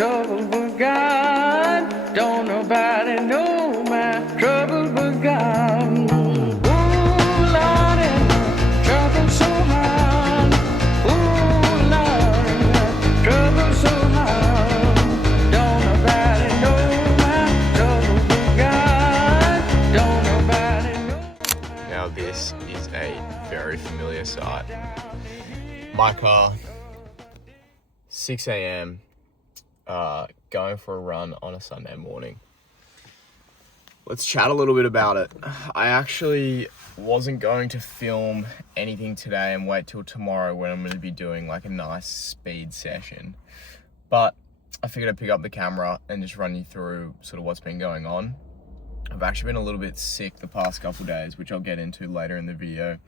trouble but God. Don't nobody know my trouble but God. Ooh, Lordy, my trouble so hard. Ooh, Lordy, my trouble so hard. Don't nobody know my trouble but God. Don't nobody know. Now this is a very familiar sight. My car, 6 a.m, going for a run on a Sunday morning. Let's chat a little bit about it. I actually wasn't going to film anything today and wait till tomorrow when I'm going to be doing like a nice speed session. But I figured I'd pick up the camera and just run you through sort of what's been going on. I've actually been a little bit sick the past couple days, which I'll get into later in the video.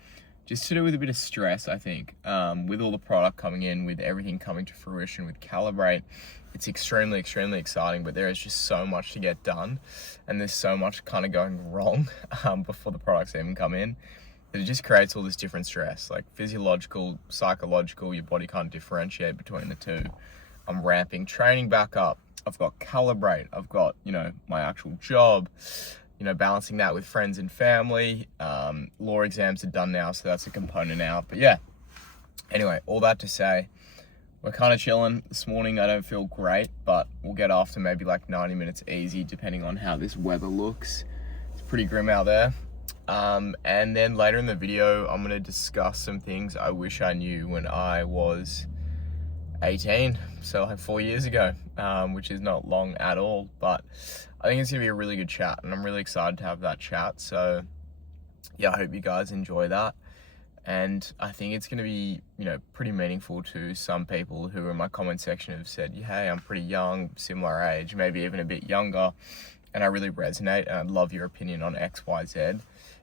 Just to do with a bit of stress, I think. With all the product coming in, with everything coming to fruition, with Calibrate, it's extremely, extremely exciting, but there is just so much to get done, and there's so much kind of going wrong before the products even come in, that it just creates all this different stress, like physiological, psychological. Your body can't differentiate between the two. I'm ramping training back up. I've got Calibrate. I've got, my actual job, balancing that with friends and family. Law exams are done now, so that's a component out. But yeah, anyway, all that to say, we're kind of chilling this morning. I don't feel great, but we'll get after maybe like 90 minutes easy, depending on how this weather looks. It's pretty grim out there. And then later in the video, I'm going to discuss some things I wish I knew when I was 18, so like 4 years ago, which is not long at all, but I think it's gonna be a really good chat, and I'm really excited to have that chat. So yeah, I hope you guys enjoy that, and I think it's gonna be pretty meaningful to some people who in my comment section have said, hey, I'm pretty young, similar age, maybe even a bit younger, and I really resonate, and I'd love your opinion on XYZ.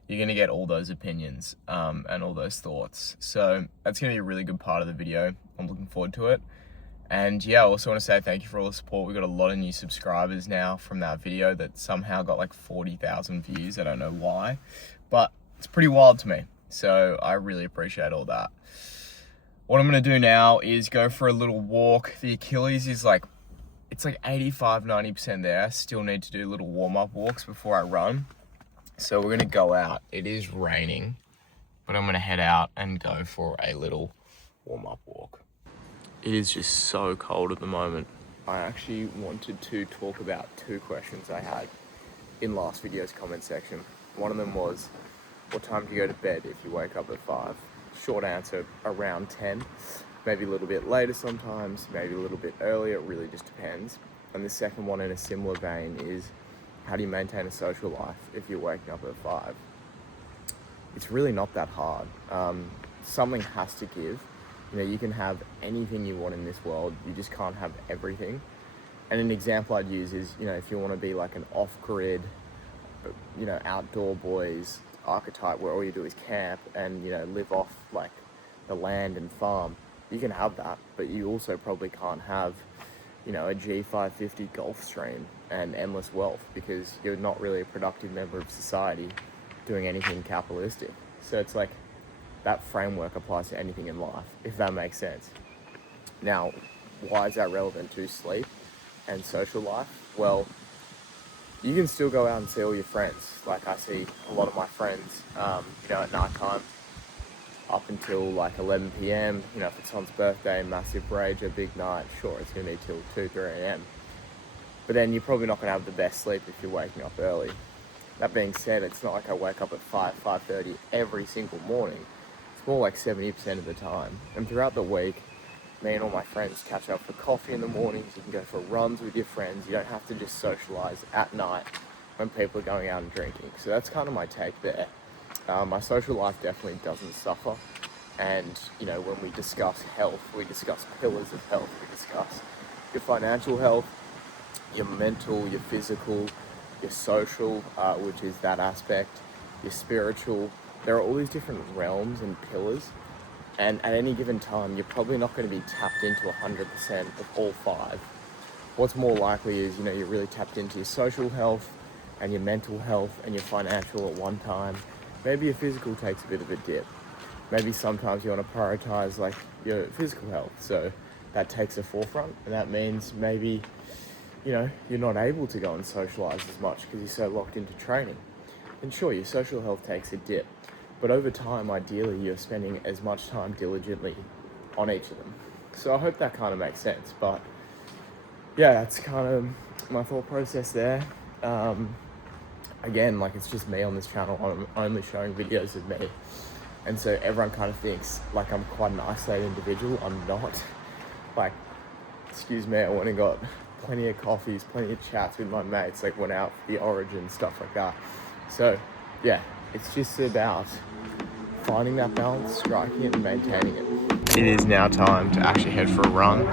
You're gonna get all those opinions and all those thoughts, so that's gonna be a really good part of the video. I'm looking forward to it. And yeah, I also want to say thank you for all the support. We got a lot of new subscribers now from that video that somehow got like 40,000 views. I don't know why, but it's pretty wild to me. So I really appreciate all that. What I'm going to do now is go for a little walk. The Achilles is it's like 85, 90% there. I still need to do little warm-up walks before I run. So we're going to go out. It is raining, but I'm going to head out and go for a little warm-up walk. It is just so cold at the moment. I actually wanted to talk about two questions I had in last video's comment section. One of them was, what time do you go to bed if you wake up at 5? Short answer, around 10. Maybe a little bit later sometimes, maybe a little bit earlier, it really just depends. And the second one in a similar vein is, how do you maintain a social life if you're waking up at 5? It's really not that hard. Something has to give. You can have anything you want in this world, you just can't have everything. And an example I'd use is, if you want to be like an off-grid, outdoor boys archetype where all you do is camp and, live off like the land and farm, you can have that, but you also probably can't have, a G550 Gulfstream and endless wealth, because you're not really a productive member of society doing anything capitalistic. So it's like, that framework applies to anything in life, if that makes sense. Now, why is that relevant to sleep and social life? Well, you can still go out and see all your friends. Like I see a lot of my friends, at night time, up until like 11 p.m. If it's someone's birthday, massive rage, a big night, sure, it's gonna be till 2, 3 a.m. But then you're probably not gonna have the best sleep if you're waking up early. That being said, it's not like I wake up at 5:30 every single morning. It's more like 70% of the time. And throughout the week, me and all my friends catch up for coffee in the mornings. You can go for runs with your friends. You don't have to just socialize at night when people are going out and drinking. So that's kind of my take there. My social life definitely doesn't suffer. And, when we discuss health, we discuss pillars of health. We discuss your financial health, your mental, your physical, your social, which is that aspect, your spiritual. There are all these different realms and pillars, and at any given time, you're probably not going to be tapped into 100% of all 5. What's more likely is, you're really tapped into your social health and your mental health and your financial at one time. Maybe your physical takes a bit of a dip. Maybe sometimes you want to prioritize like your physical health. So that takes a forefront, and that means maybe, you know, you're not able to go and socialize as much because you're so locked into training. And sure, your social health takes a dip, but over time, ideally, you're spending as much time diligently on each of them. So I hope that kind of makes sense. But yeah, that's kind of my thought process there. Again, like, it's just me on this channel. I'm only showing videos of me. And so everyone kind of thinks like I'm quite an isolated individual. I'm not. Like, excuse me, I went and got plenty of coffees, plenty of chats with my mates, like went out for the Origin, stuff like that. So yeah, it's just about finding that balance, striking it and maintaining it. It is now time to actually head for a run.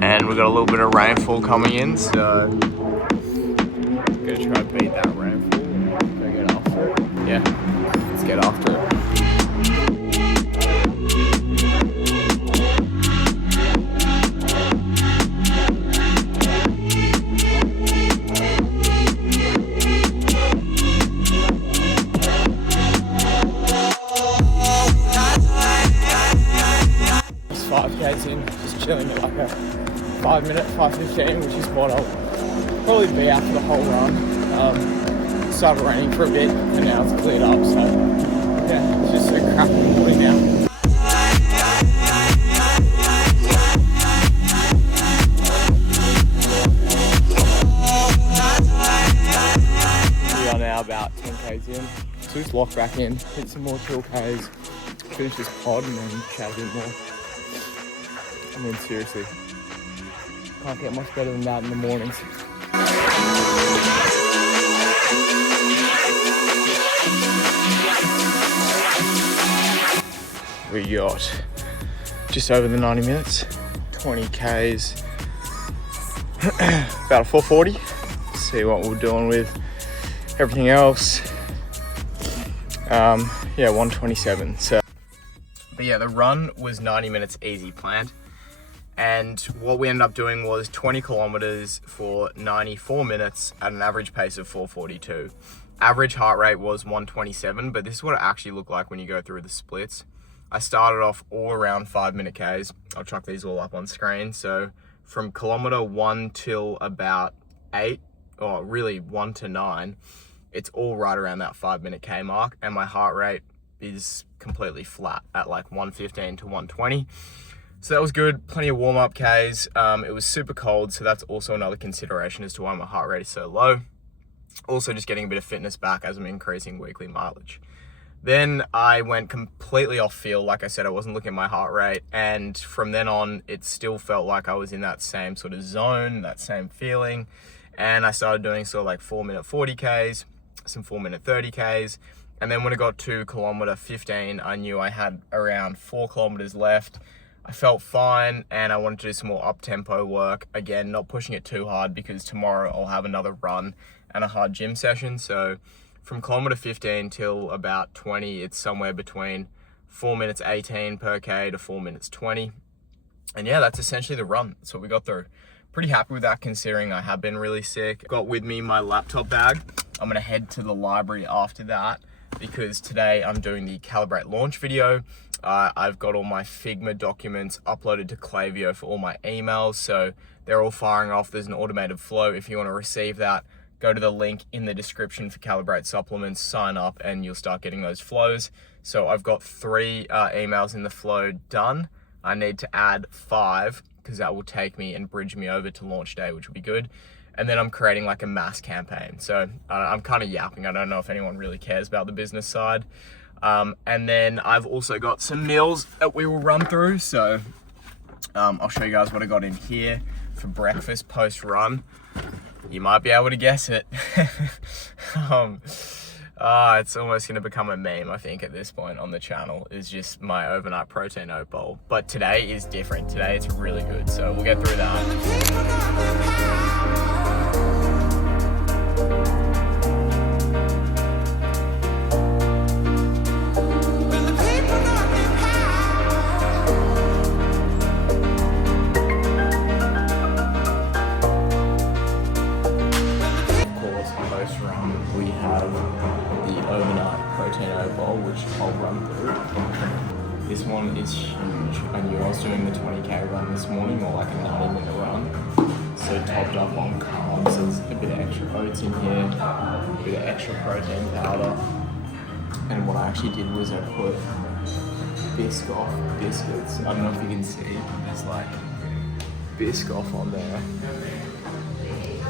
And we've got a little bit of rainfall coming in, so I'm gonna try to beat that rainfall and go get after it. Yeah, let's get after it. It's 5Ks in, just chilling at like a 5:15, which is what I'll probably be out for the whole run. Started raining for a bit and now it's cleared up, so yeah, it's just a cracking morning now. We are now about 10Ks in, so just lock back in, hit some more chill Ks, finish this pod and then chat a bit more. I mean, seriously, can't get much better than that in the mornings. We got just over the 90 minutes, 20 Ks, about a 440. See what we're doing with everything else. Yeah, 127. So, but yeah, the run was 90 minutes easy planned. And what we ended up doing was 20 kilometers for 94 minutes at an average pace of 442. Average heart rate was 127, but this is what it actually looked like when you go through the splits. I started off all around 5-minute Ks. I'll chuck these all up on screen. So from kilometer 1 till about 8, or really 1 to 9, it's all right around that 5-minute K mark. And my heart rate is completely flat at like 115 to 120. So that was good, plenty of warm-up Ks. It was super cold, so that's also another consideration as to why my heart rate is so low. Also just getting a bit of fitness back as I'm increasing weekly mileage. Then I went completely off field. Like I said, I wasn't looking at my heart rate. And from then on, it still felt like I was in that same sort of zone, that same feeling. And I started doing sort of like 4-minute 40 Ks, some 4-minute 30 Ks. And then when it got to kilometer 15, I knew I had around 4 kilometers left. I felt fine and I wanted to do some more up-tempo work. Again, not pushing it too hard because tomorrow I'll have another run and a hard gym session. So from kilometer 15 till about 20, it's somewhere between 4 minutes 18 per K to 4 minutes 20. And yeah, that's essentially the run. That's what we got through. Pretty happy with that considering I have been really sick. Got with me my laptop bag. I'm gonna head to the library after that because today I'm doing the Calibrate launch video. I've got all my Figma documents uploaded to Klaviyo for all my emails, so they're all firing off. There's an automated flow. If you want to receive that, go to the link in the description for Calibrate supplements, sign up, and you'll start getting those flows. So I've got 3 emails in the flow done. I need to add 5 because that will take me and bridge me over to launch day, which will be good. And then I'm creating like a mass campaign. So I'm kind of yapping. I don't know if anyone really cares about the business side. And then I've also got some meals that we will run through. So I'll show you guys what I got in here for breakfast post run. You might be able to guess it. It's almost going to become a meme, I think, at this point on the channel, is just my overnight protein oat bowl. But today is different. Today it's really good. So we'll get through that. We have the overnight protein oat bowl, which I'll run through. This one is huge. I knew I was doing the 20k run this morning, or like a 90-minute run. So topped up on carbs, there's a bit of extra oats in here, a bit of extra protein powder. And what I actually did was I put Biscoff biscuits. I don't know if you can see, but there's like Biscoff on there.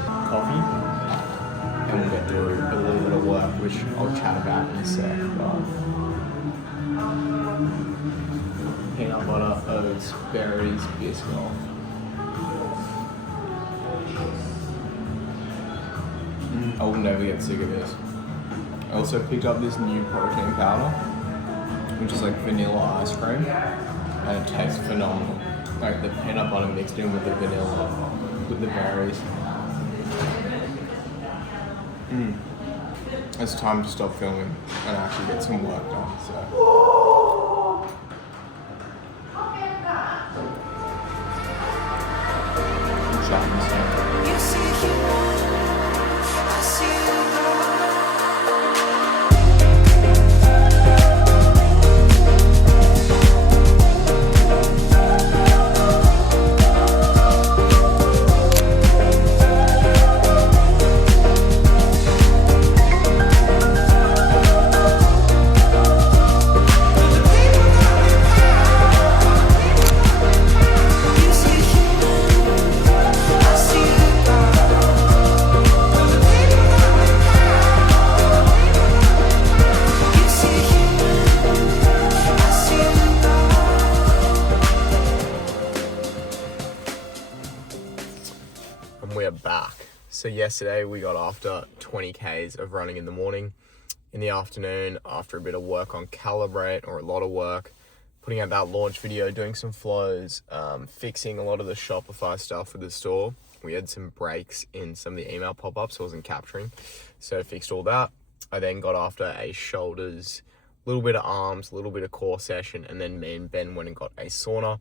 Coffee. And we'll get to a little bit of work, which I'll chat about in a sec. Peanut butter, oats, berries, Biscoff. I will never get sick of this. I also picked up this new protein powder, which is like vanilla ice cream, and it tastes phenomenal. Like the peanut butter mixed in with the vanilla, with the berries. It's time to stop filming and actually get some work done. So. We are back. So yesterday we got after 20Ks of running in the morning. In the afternoon, after a bit of work on Calibrate, or a lot of work, putting out that launch video, doing some flows, fixing a lot of the Shopify stuff with the store. We had some breaks in some of the email pop-ups I wasn't capturing, so fixed all that. I then got after a shoulders, a little bit of arms, a little bit of core session, and then me and Ben went and got a sauna.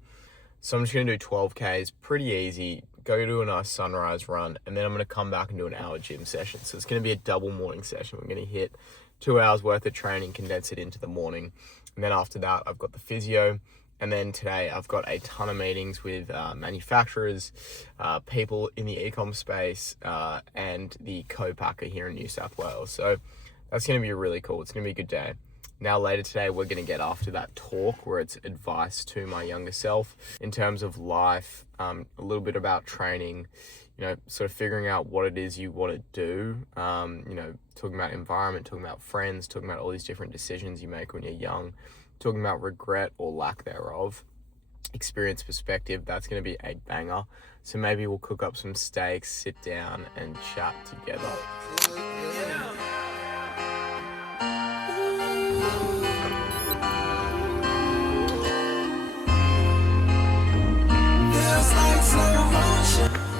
So I'm just going to do 12Ks, pretty easy, go do a nice sunrise run, and then I'm going to come back and do an hour gym session. So it's going to be a double morning session. We're going to hit 2 hours worth of training, condense it into the morning. And then after that, I've got the physio. And then today I've got a ton of meetings with manufacturers, people in the e-com space, and the co-packer here in New South Wales. So that's going to be really cool. It's going to be a good day. Now later today, we're going to get after that talk where it's advice to my younger self in terms of life, a little bit about training, you know, sort of figuring out what it is you want to do, you know, talking about environment, talking about friends, talking about all these different decisions you make when you're young, talking about regret or lack thereof, experience perspective. That's going to be a banger. So maybe we'll cook up some steaks, sit down and chat together.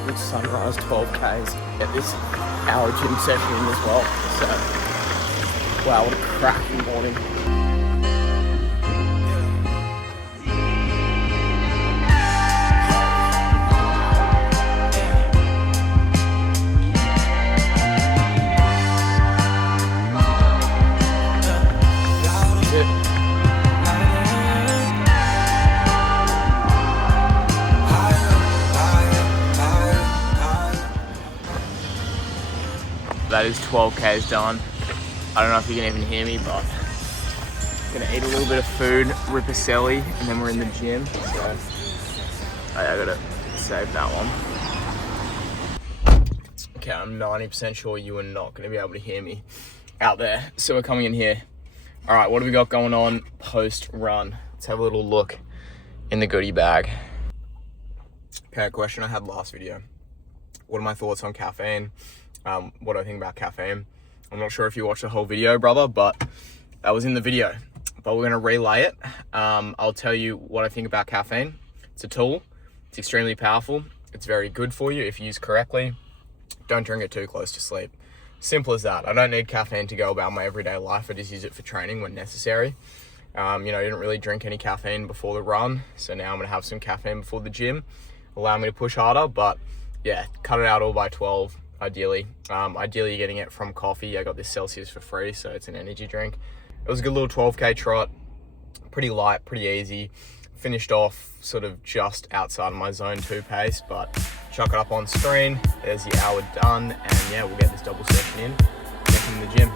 Good sunrise 12Ks. Get this hour gym session in as well. So, wow, what a cracking morning. That is 12Ks done. I don't know if you can even hear me, but I'm gonna eat a little bit of food, rip a celly, and then we're in the gym. So I gotta save that one. Okay, I'm 90% sure you are not gonna be able to hear me out there. So we're coming in here. All right, what do we got going on post-run? Let's have a little look in the goodie bag. Okay, a question I had last video. What are my thoughts on caffeine? What do I think about caffeine? I'm not sure if you watched the whole video, brother, but that was in the video. But we're gonna relay it. I'll tell you what I think about caffeine. It's a tool. It's extremely powerful. It's very good for you if used correctly. Don't drink it too close to sleep. Simple as that. I don't need caffeine to go about my everyday life. I just use it for training when necessary. You know, I didn't really drink any caffeine before the run, so now I'm gonna have some caffeine before the gym, allow me to push harder. But yeah, cut it out all by 12. Ideally. Ideally you're getting it from coffee. I got this Celsius for free, so it's an energy drink. It was a good little 12K trot. pretty light, pretty easy. Finished off sort of just outside of my zone 2 pace, but chuck it up on screen. There's the hour done, and yeah, we'll get this double session in. Get in the gym.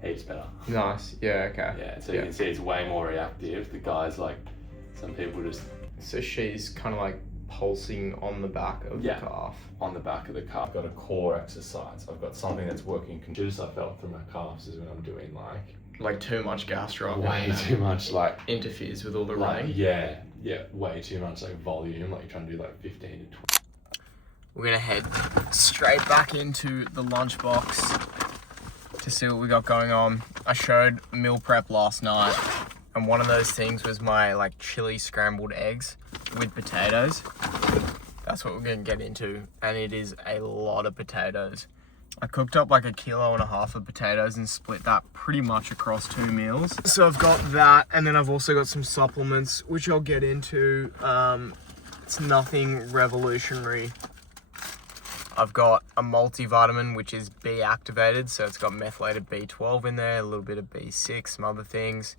Heaps better. Nice. Yeah, okay. Yeah, so you can see it's way more reactive. The guy's like, some people just So she's kind of like pulsing on the back of the calf. on the back of the calf. I've got a core exercise. I've got something that's working. Juice I felt through my calves is when I'm doing Like too much gas drop. way too much like interferes with all the like running. yeah, way too much like volume. Like you're trying to do like 15 to 20. We're gonna head straight back into the lunchbox to see what we got going on. I showed meal prep last night, and one of those things was my like chili scrambled eggs with potatoes. That's what we're gonna get into, and it is a lot of potatoes. I cooked up like 1.5 kilos of potatoes and split that pretty much across 2 meals. So I've got that, and then I've also got some supplements, which I'll get into. It's nothing revolutionary. I've got a multivitamin, which is B activated, so it's got methylated B12 in there, a little bit of B6, some other things.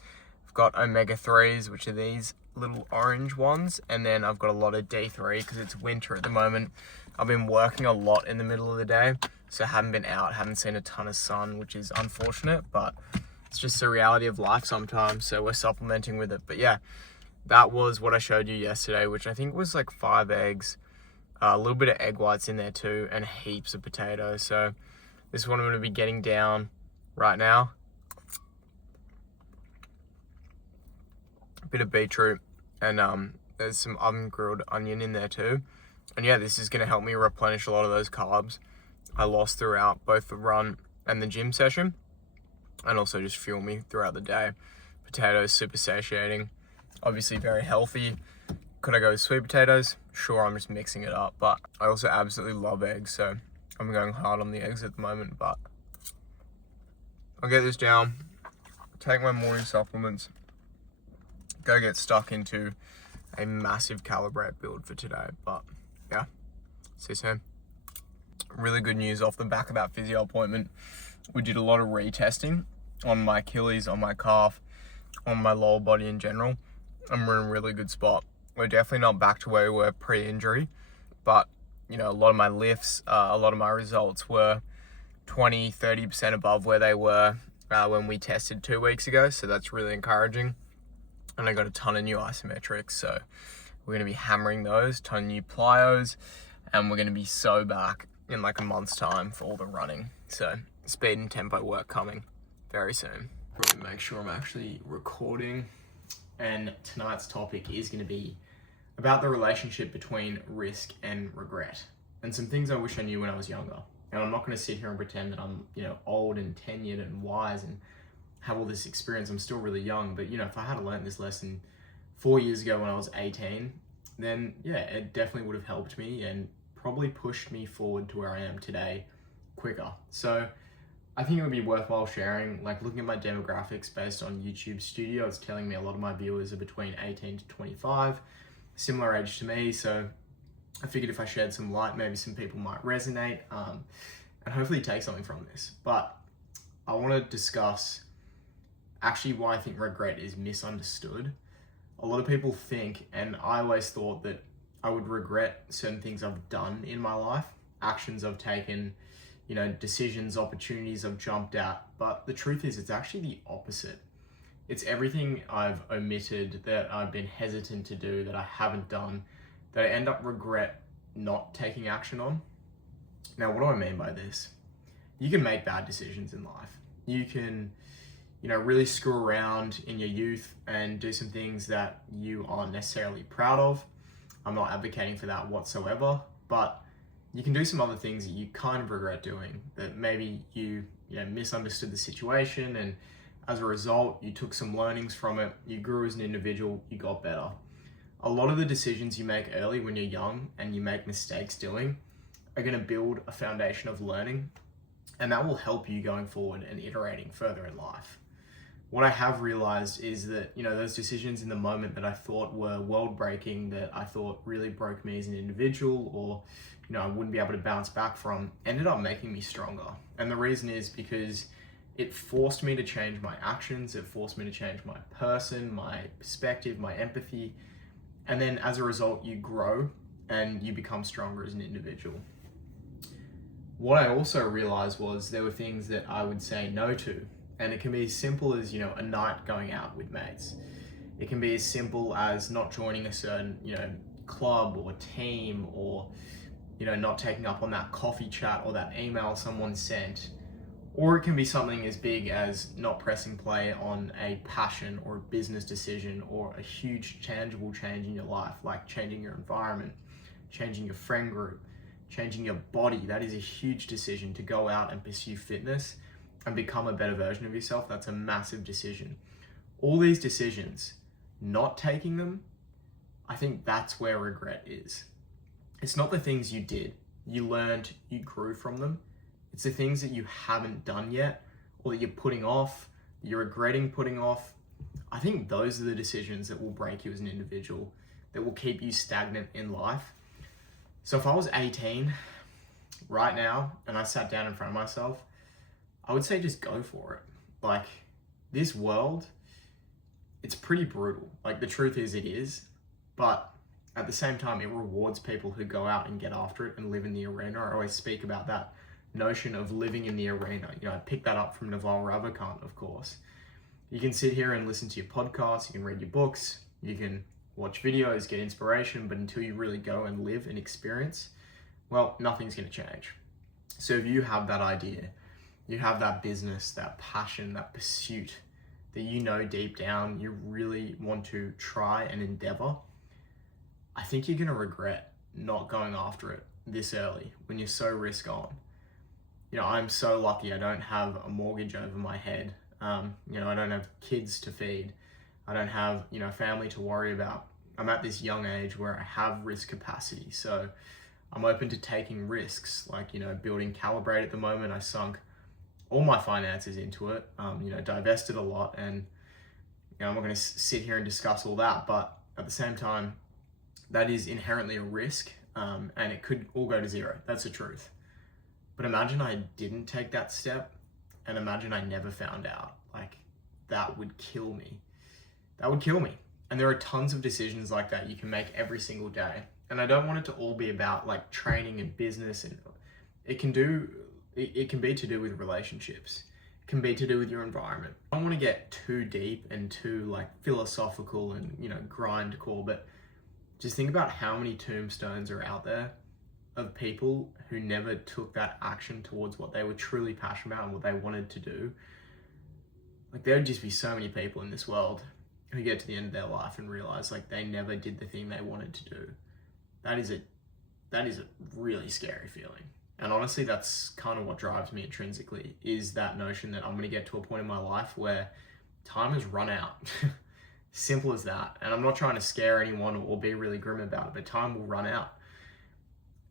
I've got omega-3s, which are these little orange ones, and then I've got a lot of D3 because it's winter at the moment. I've been working a lot in the middle of the day, so I haven't been out, haven't seen a ton of sun, which is unfortunate, but it's just the reality of life sometimes, so we're supplementing with it. But yeah, that was what I showed you yesterday, which I think was like 5 eggs. A little bit of egg whites in there too, and heaps of potatoes. So this is what I'm going to be getting down right now. A bit of beetroot, and there's some oven grilled onion in there too. And yeah, this is going to help me replenish a lot of those carbs I lost throughout both the run and the gym session, and also just fuel me throughout the day. Potatoes, super satiating, obviously very healthy. Could I go with sweet potatoes? Sure, I'm just mixing it up, but I also absolutely love eggs, so I'm going hard on the eggs at the moment, but I'll get this down, take my morning supplements, go get stuck into a massive calibrate build for today. But yeah, see you soon. Really good news off the back of that physio appointment. We did a lot of retesting on my Achilles, on my calf, on my lower body in general, and we're in a really good spot. We're definitely not back to where we were pre-injury, but you know, a lot of my lifts, a lot of my results were 20-30% above where they were when we tested 2 weeks ago, so that's really encouraging. And I got a ton of new isometrics, so we're going to be hammering those, ton of new plyos, and we're going to be so back in like a month's time for all the running. So speed and tempo work coming very soon. Probably make sure I'm actually recording. And tonight's topic is going to be about the relationship between risk and regret, and some things I wish I knew when I was younger. And I'm not going to sit here and pretend that I'm, you know, old and tenured and wise and have all this experience. I'm still really young, but you know, if I had learned this lesson 4 years ago when I was 18, then yeah, it definitely would have helped me and probably pushed me forward to where I am today quicker. So I think it would be worthwhile sharing, like looking at my demographics based on YouTube Studio, it's telling me a lot of my viewers are between 18 to 25, similar age to me. So I figured if I shared some light, maybe some people might resonate and hopefully take something from this. But I want to discuss actually why I think regret is misunderstood. A lot of people think, and I always thought, that I would regret certain things I've done in my life, actions I've taken, decisions, opportunities I've jumped at. But the truth is, it's actually the opposite. It's everything I've omitted, that I've been hesitant to do, that I haven't done, that I end up regret not taking action on. Now, what do I mean by this? You can make bad decisions in life. You can, really screw around in your youth and do some things that you aren't necessarily proud of. I'm not advocating for that whatsoever, but you can do some other things that you kind of regret doing, that maybe you misunderstood the situation, and as a result, you took some learnings from it, you grew as an individual, you got better. A lot of the decisions you make early when you're young and you make mistakes doing are going to build a foundation of learning, and that will help you going forward and iterating further in life. What I have realized is that, those decisions in the moment that I thought were world-breaking, that I thought really broke me as an individual, or, I wouldn't be able to bounce back from, ended up making me stronger. And the reason is because it forced me to change my actions, it forced me to change my person, my perspective, my empathy, and then as a result, you grow and you become stronger as an individual. What I also realized was there were things that I would say no to. And it can be as simple as, a night going out with mates. It can be as simple as not joining a certain, club or team, or, not taking up on that coffee chat or that email someone sent. Or it can be something as big as not pressing play on a passion or a business decision, or a huge tangible change in your life, like changing your environment, changing your friend group, changing your body. That is a huge decision, to go out and pursue fitness and become a better version of yourself. That's a massive decision. All these decisions, not taking them, I think that's where regret is. It's not the things you did. You learned, you grew from them. It's the things that you haven't done yet, or that you're putting off, that you're regretting putting off. I think those are the decisions that will break you as an individual, that will keep you stagnant in life. So if I was 18 right now and I sat down in front of myself, I would say just go for it. Like, this world, it's pretty brutal. Like, the truth is, it is. But at the same time, it rewards people who go out and get after it and live in the arena. I always speak about that notion of living in the arena. I picked that up from Naval Ravikant, of course. You can sit here and listen to your podcasts, you can read your books, you can watch videos, get inspiration, but until you really go and live and experience, well, nothing's going to change. So if you have that idea, you have that business, that passion, that pursuit that deep down you really want to try and endeavor, I think you're going to regret not going after it this early when you're so risk on. I'm so lucky I don't have a mortgage over my head. I don't have kids to feed. I don't have, family to worry about. I'm at this young age where I have risk capacity. So I'm open to taking risks, like, building Calibrate at the moment. I sunk all my finances into it, divested a lot, and I'm not going to sit here and discuss all that, but at the same time, that is inherently a risk, and it could all go to zero. That's the truth. But imagine I didn't take that step, and imagine I never found out. Like, that would kill me. That would kill me. And there are tons of decisions like that you can make every single day. And I don't want it to all be about like training and business, and it can be to do with relationships. It can be to do with your environment. I don't want to get too deep and too like philosophical and, grindcore, but just think about how many tombstones are out there of people who never took that action towards what they were truly passionate about and what they wanted to do. Like, there would just be so many people in this world who get to the end of their life and realize like they never did the thing they wanted to do. That is a really scary feeling. And honestly, that's kind of what drives me intrinsically, is that notion that I'm going to get to a point in my life where time has run out. Simple as that. And I'm not trying to scare anyone or be really grim about it, but time will run out.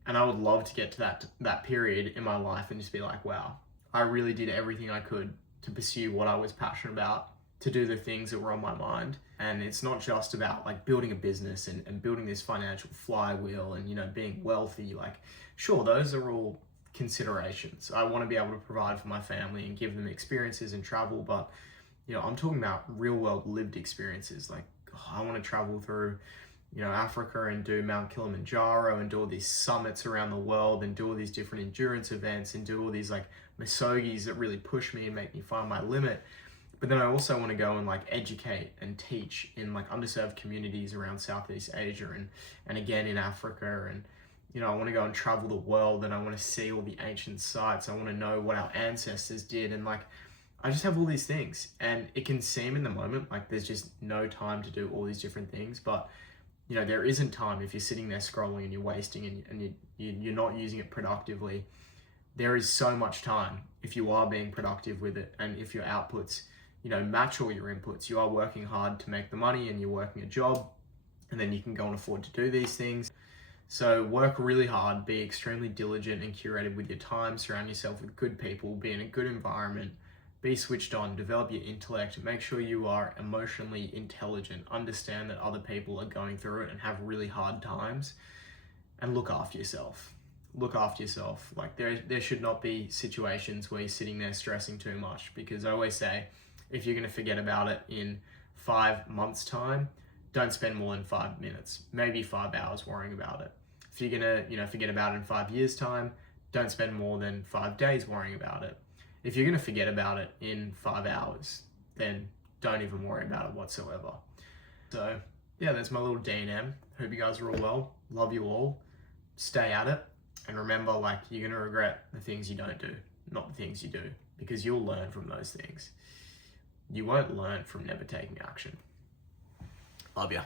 And I would love to get to that period in my life and just be like, wow, I really did everything I could to pursue what I was passionate about, to do the things that were on my mind. And it's not just about like building a business and building this financial flywheel and, you know, being wealthy. Like, sure, those are all considerations. I want to be able to provide for my family and give them experiences and travel, but, you know, I'm talking about real world lived experiences. Like, I want to travel through, you know, Africa and do Mount Kilimanjaro and do all these summits around the world and do all these different endurance events and do all these like Misogis that really push me and make me find my limit. But then I also want to go and like educate and teach in like underserved communities around Southeast Asia and again in Africa. And, you know, I want to go and travel the world and I want to see all the ancient sites. I want to know what our ancestors did. And like, I just have all these things, and it can seem in the moment like there's just no time to do all these different things. But, you know, there isn't time if you're sitting there scrolling and you're wasting and you're not using it productively. There is so much time if you are being productive with it, and if your outputs, you know, match all your inputs. You are working hard to make the money and you're working a job, and then you can go and afford to do these things. So work really hard, be extremely diligent and curated with your time, surround yourself with good people, be in a good environment, be switched on, develop your intellect, make sure you are emotionally intelligent, understand that other people are going through it and have really hard times, and look after yourself. Look after yourself. Like there should not be situations where you're sitting there stressing too much, because I always say, if you're going to forget about it in 5 months' time, don't spend more than 5 minutes, maybe 5 hours worrying about it. If you're going to, you know, forget about it in 5 years' time, don't spend more than 5 days worrying about it. If you're going to forget about it in 5 hours, then don't even worry about it whatsoever. So yeah, that's my little D&M. Hope you guys are all well. Love you all. Stay at it. And remember, like, you're going to regret the things you don't do, not the things you do, because you'll learn from those things. You won't learn from never taking action. Love ya.